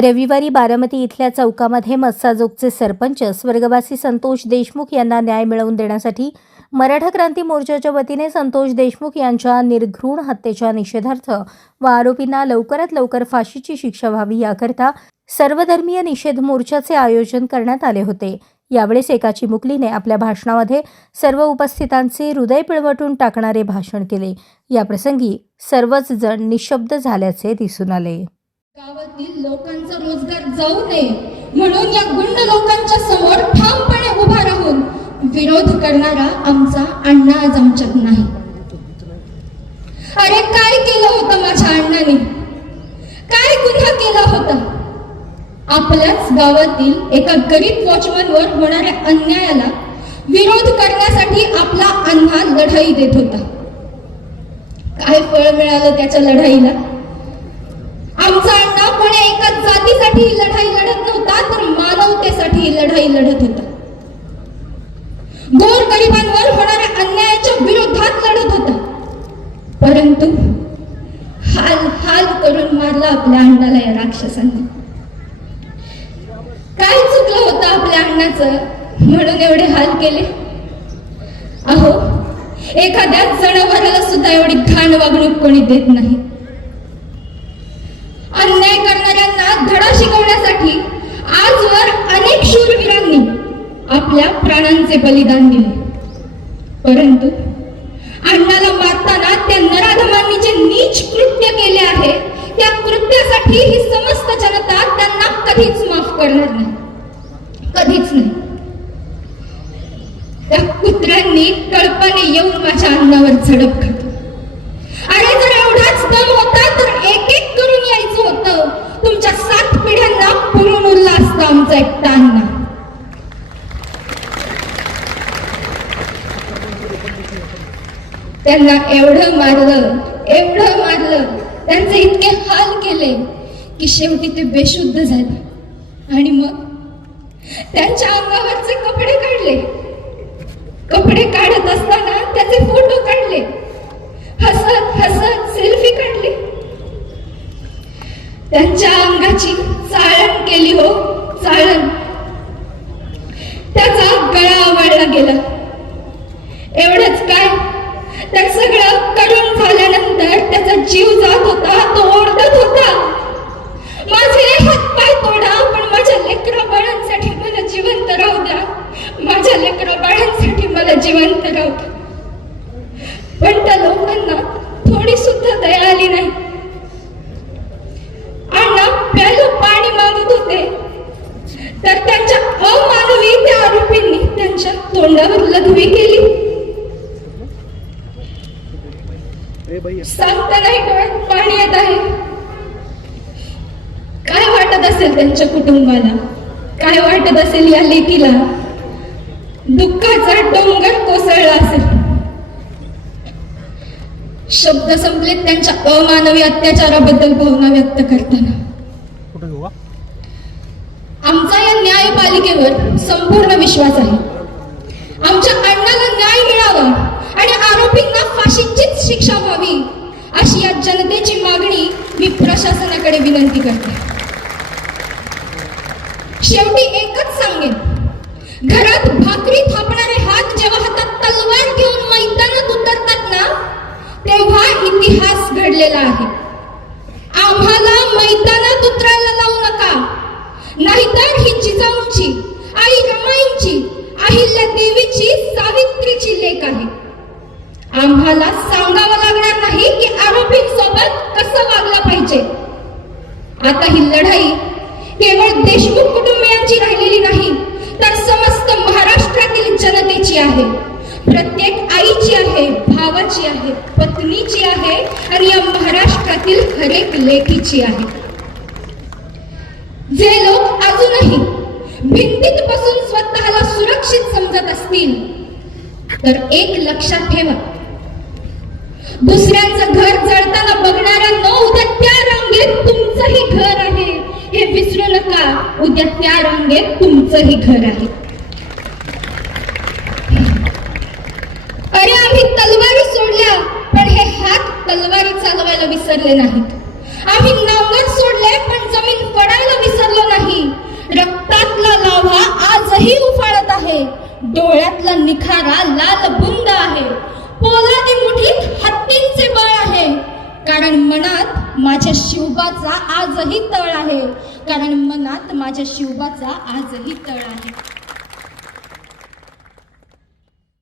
रविवारी बारामती इथल्या चौकामध्ये मस्साजोगचे सरपंच स्वर्गवासी संतोष देशमुख यांना न्याय मिळवून देण्यासाठी मराठा क्रांती मोर्चाच्या वतीने संतोष देशमुख यांच्या निर्घृण हत्येच्या निषेधार्थ व आरोपींना लवकरात लवकर फाशीची शिक्षा व्हावी याकरता सर्वधर्मीय निषेध मोर्चाचे आयोजन करण्यात आले होते. यावेळेस एका चिमुकलीने आपल्या भाषणामध्ये सर्व उपस्थितांचे हृदय पिळवटून टाकणारे भाषण केले. याप्रसंगी सर्वच जण निशब्द झाल्याचे दिसून आले. गावातील लोकांचा रोजगार जाऊ नये. म्हणून या गुंड लोकांच्या समोर ठामपणे उभा राहून विरोध करणारा आमचा अण्णा आज आमच्यात नाही. अरे काय केलं होतं माझ्या अण्णाने? काय गुन्हा केला होता? आपल्याच गावातील एका गरीब वॉचमनवर होणाऱ्या अन्यायाला विरोध करण्यासाठी आपला अण्णा लढाई देत होता. काय फळ मिळालं त्याच्या लढाईला? आमचा एका जातीसाठी लढाई लढत नव्हता तर मानवतेसाठी लढाई लढत होता. गोर गरिबांवर होणाऱ्या अन्यायाच्या विरोधात लढत होता. परंतु हाल हाल करून मारला आपल्या अण्णाला या राक्षसांनी. काय चुकलं होतं आपल्या अण्णाचं? म्हणून एवढे हाल केले. अहो एखाद्या जनावराला सुद्धा एवढी घाण वागणूक कोणी देत नाही. आपल्या प्राणांचे बलिदान दिले. परंतु अण्णाला मारताना त्या नराधमांनी जे नीच कृत्य केले आहे त्या कृत्यासाठी ही समस्त जनता त्यांना कधीच माफ करणार नाही. कधीच नाही. त्या कुत्र्यांनी कळपाने येऊन माझ्या अन्नावर झडप खातो अरे जर एवढाच दम होता तर एक एक करून यायचं होतं तुमच्या सात पिढ्यांना पुरून उरला असता आमचा एक तान्हा त्यांना एवढं मारलं एवढं मारलं त्यांचे इतके हाल केले की शेवटी ते बेशुद्ध झाले. आणि मग त्यांच्या अंगावरचे कपडे काढले. कपडे काढत असताना त्याचे फोटो काढले. हसत हसत सेल्फी काढली. त्यांच्या अंगाची चाळण केली हो चाळण. त्याचा गळा आवडला गेला. तर सगळं करून झाल्यानंतर त्याचा जीव जात होता तो ओरडत होता माझे हात पाय तोडा पण माझ्या लेकरा बाळांसाठी मला जिवंत राहू द्या माझ्या लेकरा बाळांसाठी मला जिवंत राहू द्या पण त्या लोकांना थोडी सुद्धा दया आली नाही अण्णा प्यायला पाणी मागत होते तर त्यांच्या अमानवी त्या आरोपींनी त्यांच्या तोंडावर लघवी केली सांगता नाही डोळ्यात पाणी येत आहे. काय वाटत असेल त्यांच्या कुटुंबाला? काय वाटत असेल या लेकीला? दुःखाचा डोंगर कोसळला असेल. शब्द संपलेत त्यांच्या अमानवी अत्याचाराबद्दल भावना व्यक्त करताना? आमचा या न्यायपालिकेवर संपूर्ण विश्वास आहे. आमच्या अण्णाला न्याय मिळावा आणि आरोपींना व्हावी अशी या जनतेची मागणी मी प्रशासनाकडे विनंती करते. शेवटी एकच सांगेन. घरात भाकरी थापणारे हात जेव्हा हातात तलवार घेऊन मैदानात उतरतात ना तेव्हा इतिहास घडलेला आहे. आता ही लढाई केवळ देशमुख कुटुंबियांची राहिलेली नाही तर समस्त महाराष्ट्रातील जनतेची आहे. प्रत्येक आईची आहे भावाची आहे पत्नीची आहे आणि या महाराष्ट्रातील हरेक लेखीची आहे. जे लोक अजूनही भिंतीत बसून स्वतःला सुरक्षित समजत असतील तर एक लक्षात ठेवा. दुसऱ्यांचं घर जर सांगवायला विसरले नाहीत. आम्ही नांगर सोडले पण जमीन पडायला विसरलो नाही. रक्तातला लावा आजही उफाळत आहे. डोळ्यातला निखारा लाल बुंद आहे. पोलादी मुठीत हत्तींचे बळ आहे. कारण मनात माझ्या शिवबाचा आजही तळ आहे. कारण मनात माझ्या शिवबाचा आजही तळ आहे.